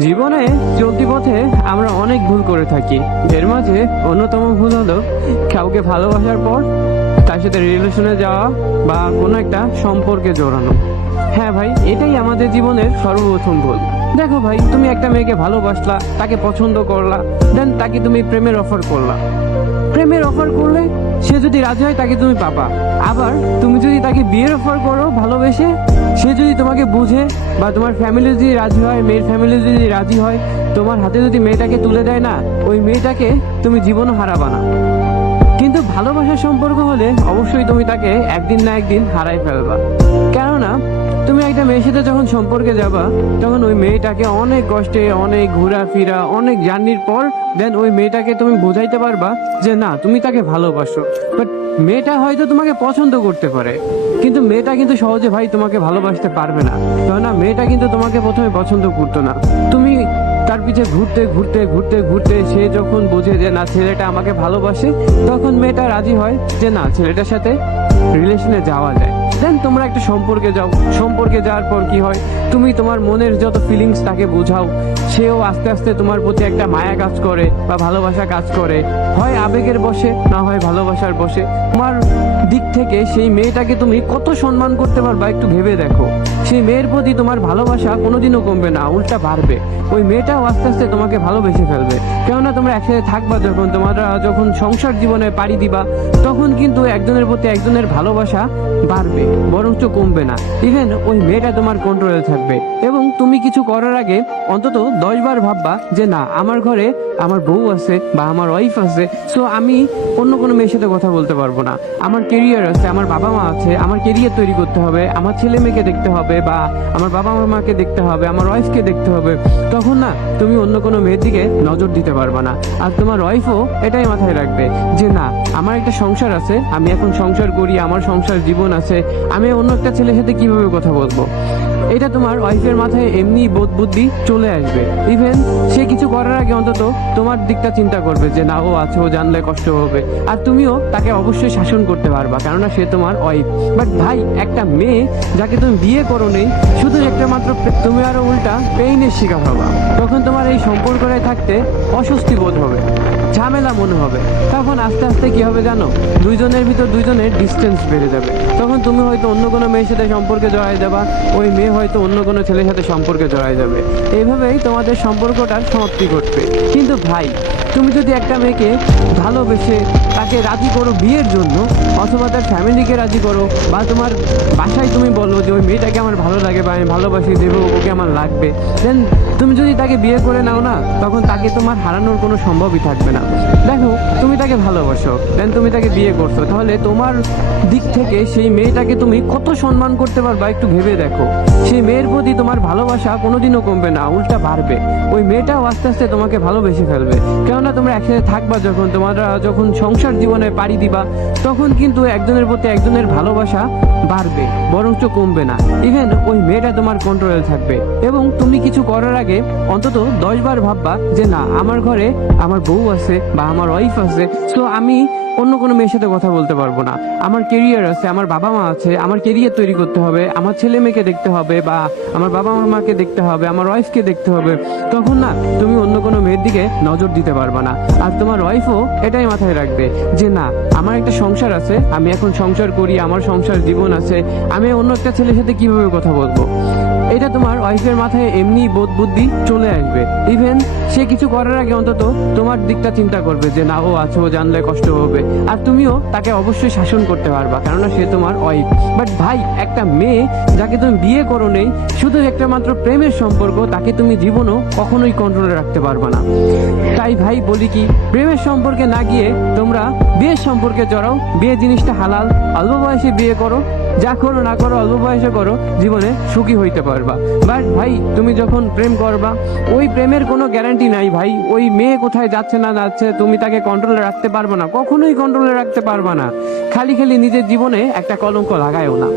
জীবনে চলতি পথে আমরা অনেক ভুল করে থাকি। এর মাঝে অন্যতম ভুল হলো কাউকে ভালোবাসার পর তার সাথে রিলেশনে যাওয়া বা কোনো একটা সম্পর্কে জড়ানো। হ্যাঁ ভাই, এটাই আমাদের জীবনের সর্বপ্রথম ভুল। দেখো ভাই, তুমি একটা মেয়েকে ভালোবাসলা, তাকে পছন্দ করলা, দেন তাকে তুমি প্রেমের অফার করলা। প্রেমের অফার করলে সে যদি রাজি হয় তাকে তুমি পাবা। আবার তুমি যদি তাকে বিয়ের অফার করো ভালোবেসে, সে যদি তোমাকে বুঝে বা তোমার ফ্যামিলি যদি রাজি হয়, মেয়ের ফ্যামিলি যদি রাজি হয়, তোমার হাতে যদি মেয়েটাকে তুলে দেয় না, ওই মেয়েটাকে তুমি জীবনও হারাবা না। কিন্তু ভালোবাসার সম্পর্ক হলে অবশ্যই তুমি তাকে একদিন না একদিন হারাই ফেলবা। কেননা তুমি একটা মেয়ের সাথে যখন সম্পর্কে যাবা, তখন ওই মেয়েটাকে অনেক কষ্টে, অনেক ঘোরাফেরা, অনেক জার্নির পর দেন ওই মেয়েটাকে তুমি বোঝাইতে পারবা যে না, তুমি তাকে ভালোবাসো। বাট মেয়েটা হয়তো তোমাকে পছন্দ করতে পারে, কিন্তু মেয়েটা কিন্তু সহজে ভাই তোমাকে ভালোবাসতে পারবে না। কেননা মেয়েটা কিন্তু তোমাকে প্রথমে পছন্দ করতো না। তুমি তার পিছে ঘুরতে ঘুরতে ঘুরতে ঘুরতে সে যখন বোঝে যে না, ছেলেটা আমাকে ভালোবাসে, তখন মেয়েটা রাজি হয় যে না, ছেলেটার সাথে রিলেশনে যাওয়া যায়। দেন তোমরা একটা সম্পর্কে যাও। সম্পর্কে যাওয়ার পর কি হয়, তুমি তোমার মনের যত ফিলিংস তাকে বোঝাও, সেও আস্তে আস্তে তোমার প্রতি একটা মায়া কাজ করে বা ভালোবাসা কাজ করে। হয় আবেগের বশে, না হয় ভালোবাসার বশে। তোমার দিক থেকে সেই মেয়েটাকে তুমি কত সম্মান করতে পারবা একটু ভেবে দেখো। সেই মেয়ের প্রতি তোমার ভালোবাসা কোনোদিনও কমবে না, উল্টা বাড়বে। ওই মেয়েটাও আস্তে আস্তে তোমাকে ভালোবেসে ফেলবে। কেননা তোমরা একসাথে থাকবা যখন, তোমরা যখন সংসার জীবনে পাড়ি দিবা, তখন কিন্তু একজনের প্রতি একজনের ভালোবাসা বাড়বে, বরঞ্চ কমবে না। ইভেন ওই মেয়েটা তোমার কন্ট্রোলে থাকবে। এবং তুমি কিছু করার আগে অন্তত 10 বার ভাববা যে না, আমার ঘরে আমার বউ আছে বা আমার ওয়াইফ আছে, সো আমি অন্য কোনো মেয়ের সাথে কথা বলতে পারবো না। আমার কেরিয়ার আছে, আমার বাবা মা আছে, আমার কেরিয়ার তৈরি করতে হবে, আমার ছেলে মেয়েকে দেখতে হবে বা আমার বাবা মাকে দেখতে হবে, আমার ওয়াইফকে দেখতে হবে। তখন না, তুমি অন্য কোনো মেয়ের দিকে নজর দিতে পারবে না। আর তোমার ওয়াইফও এটাই মাথায় রাখবে যে না, আমার একটা সংসার আছে, আমি এখন সংসার করি, আমার সংসার জীবন আছে, আমি অন্য একটা ছেলের সাথে কিভাবে কথা বলবো। এটা তোমার ওয়াইফের মাথায় এমনি বোধ বুদ্ধি চলে আসবে। ইভেন সে কিছু করার আগে অন্তত তোমার দিকটা চিন্তা করবে যে না, ও আছে, ও জানলে কষ্ট হবে। আর তুমিও তাকে অবশ্যই শাসন করতে পারবা, কেননা সে তোমার ওয়াইফ। বাট ভাই, একটা মেয়ে যাকে তুমি বিয়ে করো নেই, শুধু একটা মাত্র তুমি আরো উল্টা পেইনের শিকার হবা। তখন তোমার এই সম্পর্কটায় থাকতে অস্বস্তি বোধ হবে, ঝামেলা মনে হবে। তখন আস্তে আস্তে কি হবে জানো, দুইজনের ভিতর দুইজনের ডিস্টেন্স বেড়ে যাবে। তখন তুমি হয়তো অন্য কোনো মেয়ের সাথে সম্পর্কে জড়ায় যাবা, ওই মেয়ে হয়তো অন্য কোনো ছেলের সাথে সম্পর্কে জড়ায় যাবে। এইভাবেই তোমাদের সম্পর্কটার সমাপ্তি ঘটবে। কিন্তু ভাই, তুমি যদি একটা মেয়েকে ভালোবেসে তাকে রাজি করো বিয়ের জন্য, অথবা তার ফ্যামিলিকে রাজি করো, বা তোমার বাসায় তুমি বলো যে ওই মেয়েটাকে আমার ভালো লাগে বা আমি ভালোবাসি, দেবো, ওকে আমার লাগবে, দেন তুমি যদি তাকে বিয়ে করে নাও না, তখন তাকে তোমার হারানোর কোনো সম্ভবই থাকবে না। দেখো, তুমি তাকে ভালোবাসো, দেন তুমি তাকে বিয়ে করছো, তাহলে তোমার দিক থেকে সেই মেয়েটাকে তুমি কত সম্মান করতে পারবা একটু ভেবে দেখো। সেই মেয়ের প্রতি তোমার ভালোবাসা কোনোদিনও কমবে না, উল্টা বাড়বে। ওই মেয়েটাও আস্তে আস্তে তোমাকে ভালোবেসে ফেলবে। কেননা তোমরা একসাথে থাকবা যখন, তোমরা যখন সংসার জীবনে পাড়ি দিবা, তখন কিন্তু একজনের প্রতি একজনের ভালোবাসা বাড়বে, বরঞ্চ কমবে না। ইভেন ওই মেয়েটা তোমার কন্ট্রোলে থাকবে। এবং তুমি কিছু করার আগে অন্তত 10 বার ভাববা যে না, আমার ঘরে আমার বউ আছে বা আমার ওয়াইফ আছে, সো আমি অন্য কোনো মেয়ের সাথে কথা বলতে পারবো না। আমার কেরিয়ার আছে, আমার বাবা মা আছে, আমার কেরিয়ার তৈরি করতে হবে, আমার ছেলে মেয়েকে দেখতে হবে বা আমার বাবা মাকে দেখতে হবে, আমার ওয়াইফকে দেখতে হবে। তখন না, তুমি অন্য কোনো মেয়ের দিকে নজর দিতে পারবে না। আর তোমার ওয়াইফও এটাই মাথায় রাখবে যে না, আমার একটা সংসার আছে, আমি এখন সংসার করি, আমার সংসার জীবন আছে, আমি অন্য একটা ছেলের সাথে কিভাবে কথা বলবো। এটা তোমার ওয়াইফের মাথায় এমনি বোধ বুদ্ধি চলে আসবে। ইভেন সে কিছু করার আগে অন্তত তোমার দিকটা চিন্তা করবে যে না, ও আছে, ও জানলে কষ্ট হবে। আর তুমিও তাকে অবশ্যই শাসন করতে পারবা, কেননা সে তোমার ওয়াইফ। বাট ভাই, একটা মেয়ে যাকে তুমি বিয়ে করো নেই, শুধু একটা মাত্র প্রেমের সম্পর্ক, তাকে তুমি জীবনও কখনোই কন্ট্রোলে রাখতে পারবা না। তাই ভাই বলি কি, প্রেমের সম্পর্কে না গিয়ে তোমরা বিয়ের সম্পর্কে জড়াও। বিয়ে জিনিসটা হালাল, অল্প বয়সে বিয়ে করো, যা করো না করো অল্প বয়সে করো, জীবনে সুখী হইতে পারবা। বাট ভাই, তুমি যখন প্রেম করবা, ওই প্রেমের কোনো গ্যারান্টি নাই ভাই। ওই মেয়ে কোথায় যাচ্ছে না যাচ্ছে তুমি তাকে কন্ট্রোলে রাখতে পারবা না, কখনোই কন্ট্রোলে রাখতে পারবা না। খালি খালি নিজের জীবনে একটা কলঙ্ক লাগায়ও না।